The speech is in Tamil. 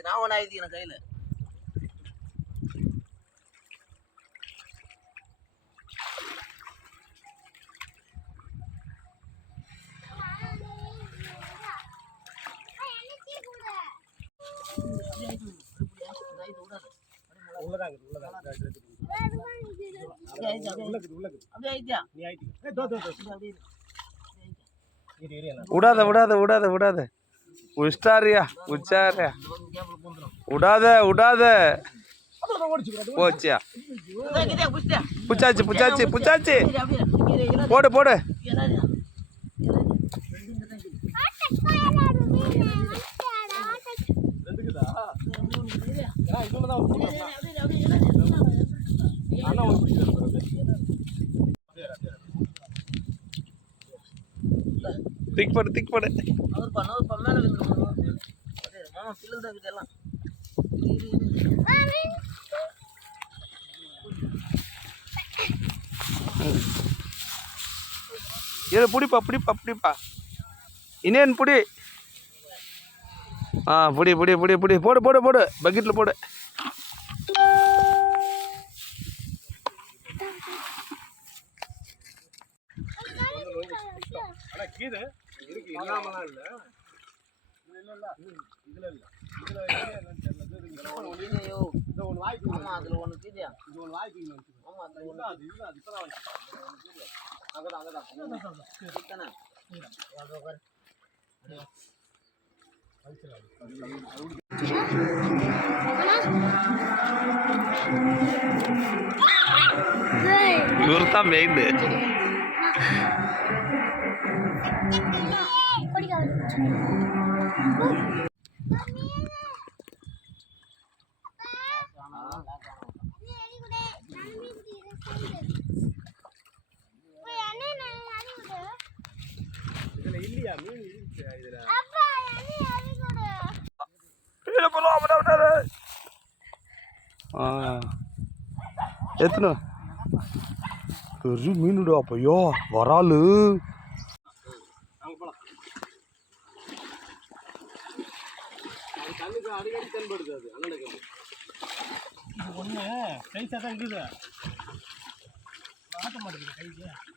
நான் ஒன்று ஆயிடுச்சு எனக்கு கையில். விடாத விடாத விடாத விடாத உஷ்டாரியா உச்சாரியா விடாத விடாத போச்சியா புச்சாச்சு புச்சாச்சு புச்சாச்சு போடு போடு திக் போடு திக் போடு ஏ புடிப்பா புடிப்பா புடிப்பா இன்னேன் புடி புடி புடி புடி புடி போடு போடு போடு பக்கெட்டில் போடு கீரை இருக்கு இல்லாமலாம் இல்லை இதுல இல்லை ஒன்று வாய்ப்பு அதில் ஒன்று கீரையா இது ஒன்று வாய்ப்பு ஆமாம் அதில் ஒன்று அது இல்லை அது இப்போ தான் அங்கதான் அங்கதான் இவர் தான் மெயின் இல்லையா மீன் இருக்கு இதுல எத்தனை பெரிய மீனுடா அப்பையோ வராலு கண்ணுக்கு அடிக்கடி தென்படுது அது அண்ணன் இது ஒன்று கைஸாக தான் இருக்குது மாட்ட மாட்டேங்குது கைக்கு